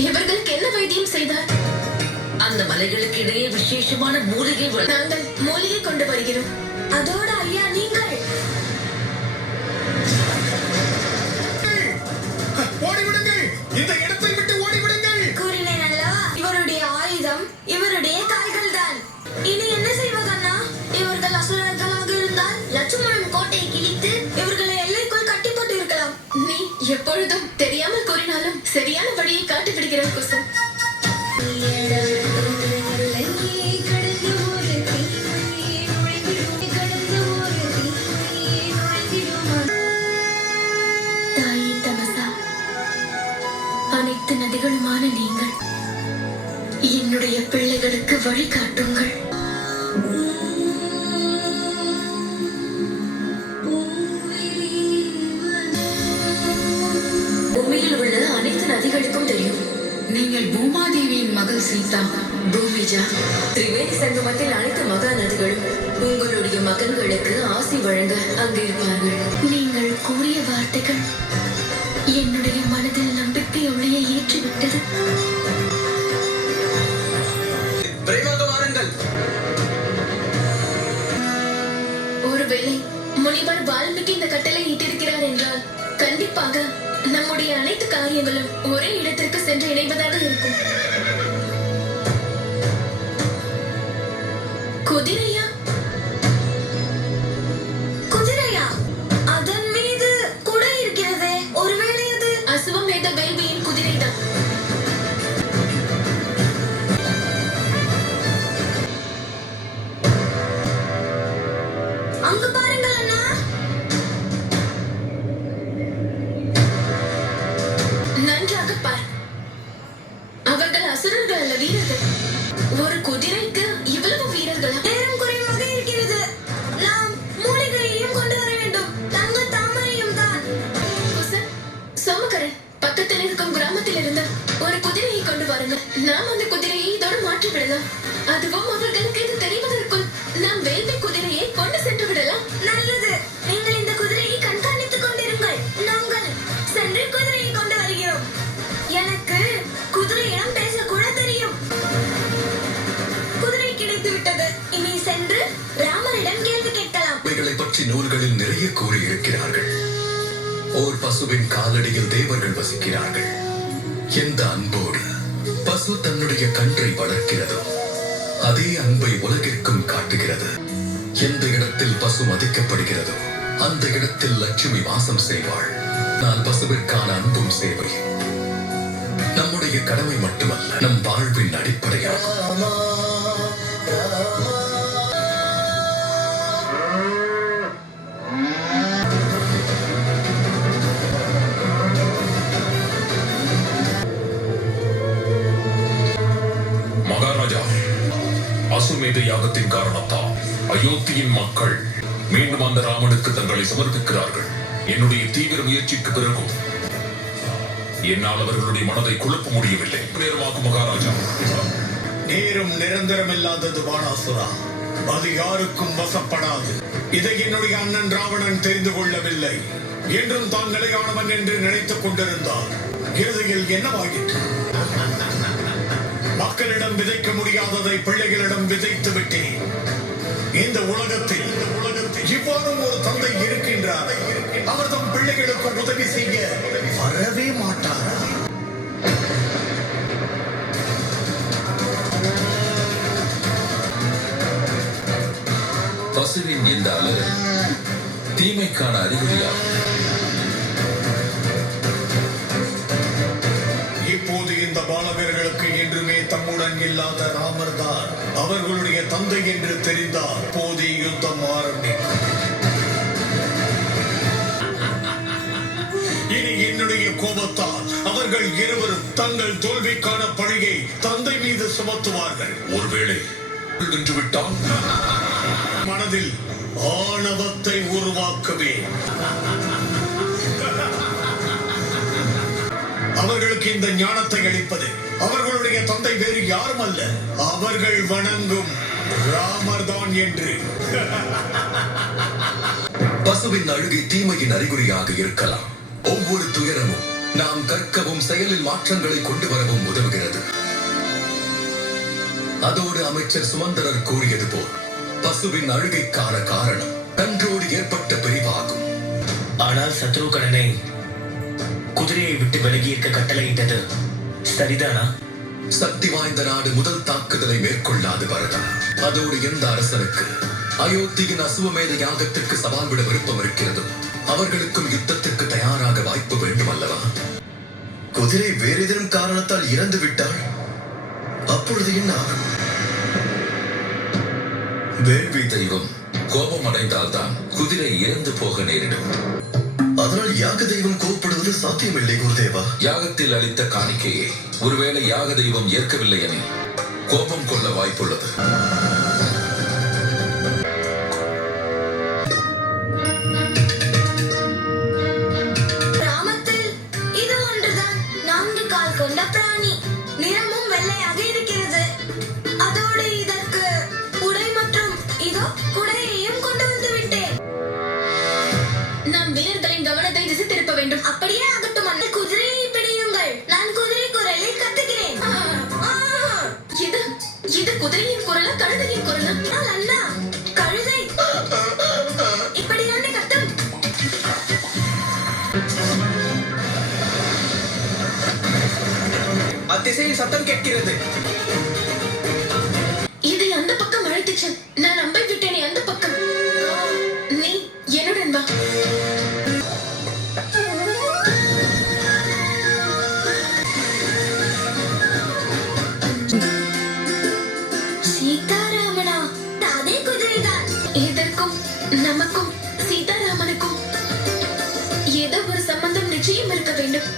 இவர்களுக்கு என்ன வைத்தியம் செய்தார்? அந்த மலைகளுக்கு இடையே விசேஷமான மூலிகை. நாங்கள் மூலிகை கொண்டு வருகிறோம். அதோட ஐயா நீங்கள் ஓடிவிடுங்கள், இந்த இடத்தை விட்டு ஓடிவிடுங்கள். கூறினேன் அல்லவா, இவருடைய ஆயுதம் இவருடைய கால்கள் தான். இனி என்ன செய்வதண்ணா? இவர்கள் அசுரர்களாக இருந்தால் லட்சுமணன் கோட்டையை கிழித்து இவர்களை எல்லைக்குள் கட்டி போட்டு இருக்கலாம். நீ எப்பொழுதும் தெரியாமல் கூறினாலும் சரியான வழியை காட்டி விடுகிறார் குசன். தாயே தமசா, அனைத்து நதிகளுமான நீங்கள் என்னுடைய பிள்ளைகளுக்கு வழிகாட்டுங்கள். பூமியில் உள்ள அனைத்து நதிகளுக்கும் தெரியும். நீங்கள் பூமாதேவியின் மகள் சீதா, பூமிஜா. திரிவேணி சங்கமத்தில் அனைத்து மகா நதிகளும் உங்களுடைய மகன்களுக்கு ஆசி வழங்க அங்கிருப்பார்கள். நீங்கள் கூறிய வார்த்தைகள் என்னுடைய மனதில் நம்பிக்கை ஒளியை ஏற்றிவிட்டது. விரைவாக வாருங்கள். ஒருவேளை முனிவர் வால்மீகி இந்த கட்டளை இட்டிருக்கிறார் என்றால் கண்டிப்பாக நம்முடைய அனைத்து காரியங்களும் ஒரே இடத்திற்கு சென்று இணைவதாக இருக்கும். குதிரையா? குதிரையா? அதன் மீது குடை இருக்கிறதே, ஒருவேளை அது அசுவமேத வேள்வியின் குதிரைதான். அங்கு பாருங்கள் அண்ணா. நன்றாக பார். அவர்கள் அசுரர்கள் அல்ல, வீரர்கள். ஒரு குதிரைக்கு இவ்வளவு வீரர்களா? நேரம் குறைவாக இருக்கிறது. நாம் மூலிகையையும் கொண்டு வர வேண்டும். தங்கள் தாமரையும் தான். குசன், சோமகரன், பக்கத்தில் இருக்கும் கிராமத்தில் இருந்து ஒரு குதிரையை கொண்டு வாருங்கள். நாம் அந்த குதிரையை இதோடு மாற்றி விடலாம். அதுவும் அவர்களுக்கு இது தெரிவதற்குள் நாம் வேள்வி குதிரையை கொண்டு சென்று விடலாம். நல்லது. நீங்கள் இந்த குதிரையை கண்காணித்துக் கொண்டிருங்கள். நாங்கள் சென்று குதிரையை கொண்டு வருகிறோம். எனக்கு குதிரையிடம் பேசக்கூட தெரியும். குதிரை கிடைத்து விட்டது. இனி சென்று ராமரிடம் கேள்வி கேட்கலாம். இவைகளை பற்றி நூல்களில் நிறைய கூறியிருக்கிறார்கள். ஓர் பசுவின் காலடியில் தேவர்கள் வசிக்கிறார்கள். எந்த அன்போடு பசு தன்னுடைய கன்றை வளர்க்கிறதோ அதே அன்பை உலகிற்கும் காட்டுகிறது. எந்த இடத்தில் பசு மதிக்கப்படுகிறதோ அந்த இடத்தில் லட்சுமி வாசம் செய்வாள். நான் பசுவிற்கான அன்பும் சேவையும் நம்முடைய கடமை மட்டுமல்ல, நம் வாழ்வின் அடிப்படையாகும். மகாராஜா, அசுமேத யாகத்தின் காரணத்தால் அயோத்தியின் மக்கள் மீண்டும் அந்த ராமனுக்கு தங்களை சமர்ப்பிக்கிறார்கள். என்னுடைய தீவிர முயற்சிக்கு பிறகும் என்னால் அவர்களுடைய மனதை குழப்ப முடியவில்லை. நேரமாகும் மகாராஜா. நேரம் நிரந்தரமில்லாதது வானாசுரா. அது யாருக்கும் வசப்படாது. இதை என்னுடைய அண்ணன் ராவணன் தெரிந்து கொள்ளவில்லை. என்றும் தான் நிலையானவன் என்று நினைத்துக் கொண்டிருந்தார். இறுதியில் என்னவாயிற்று? மக்களிடம் விதைக்க முடியாததை பிள்ளைகளிடம் விதைத்து விட்டேன். இந்த உலகத்தில் இவ்வாறும் ஒரு தந்தை இருக்கின்றார். அவர் தம் பிள்ளைகளுக்கு உதவி செய்ய வரவே மாட்டாரா? பசுவின் இந்த அலறல் தீமைக்கான அறிகுறியாகும். இப்போது இந்த பாலவர்களுக்கு என்றுமே தம்முடன் இல்லாத ராமர் தான் அவர்களுடைய தந்தை என்று தெரிந்தால் போதே யுத்தம் ஆரம்பிக்கும். இனி என்னுடைய கோபத்தால் அவர்கள் இருவரும் தங்கள் தோல்விக்கான பழியை தந்தை மீது சுமத்துவார்கள். ஒருவேளை வென்று விட்டால் மனதில் ஆணவத்தை உருவாக்குவேன். அவர்களுக்கு இந்த ஞானத்தை அளிப்பது அவர்களுடைய தந்தை வேறு யாரும் அல்ல, அவர்கள் வணங்கும் ராமர் தான் என்று. பசுவின் அழுகை தீமையின் அறிகுறியாக இருக்கலாம். ஒவ்வொரு துயரமும் நாம் கற்கவும் செயலில் மாற்றங்களை கொண்டு வரவும் உதவுகிறது. அதோடு அமைச்சர் சுமந்தரர் கூறியது போல் பசுவின் அழுகைக்கான காரணம் கன்றோடு ஏற்பட்ட பிரிவாகும். ஆனால் சத்ருகணனை குதிரையை விட்டு விலகி இருக்க கட்டளையிட்டது சரிதானா? சக்தி வாய்ந்த நாடு முதல் தாக்குதலை மேற்கொள்ளாது பரதா. அதோடு எந்த அரசனுக்கு அயோத்தியின் அசுவமேத யாகத்திற்கு சவால் விட விருப்பம் இருக்கிறது, அவர்களுக்கும் யுத்தத்திற்கு தயாராக வாய்ப்பு வேண்டும் அல்லவா? குதிரை வேறு ஏதேனும் காரணத்தால் இறந்து விட்டால் அப்பொழுது என்ன ஆகும்? வேள்வி தெய்வம் கோபம் அடைந்தால்தான் குதிரை இறந்து போக நேரிடும். அதனால் யாக தெய்வம் கோபப்படுவது சாத்தியமில்லை குருதேவா. யாகத்தில் அளித்த காணிக்கையை ஒருவேளை யாக தெய்வம் ஏற்கவில்லை எனில் கோபம் கொள்ள வாய்ப்புள்ளது. கிராமத்தில் இது ஒன்றுதான் 4 கால் கொண்ட பிராணி. நிறமும் வெள்ளையாக இருக்கிறது. அதோடு இதற்கு உடை மற்றும் இதோ குடையையும் கொண்டு வந்து விட்டேன். நாம் வீரர்களின் கவனத்தை திசை திருப்ப வேண்டும். அப்படியே ஆகட்டும் அண்ணா. குதிரையை பிடியுங்கள். நான் குதிரை குரலில் கத்துகிறேன். இது குதிரையின் குரலா கழுதையின் குரலா? ஆனால் அண்ணா, கழுதை இப்படிதானே கத்தும்? அத்திசையில் சத்தம் கேட்கிறது. இதை அந்த பக்கம் அழைத்துச் செல். நான் அம்பை விட்டேனே அந்த பக்கம். நீ என்னுடன் வா. சீதாராமனா? அதே குதிரைதான். இதற்கும் நமக்கும் சீதாராமனுக்கும் ஏதோ ஒரு சம்பந்தம் நிச்சயம் இருக்க வேண்டும்.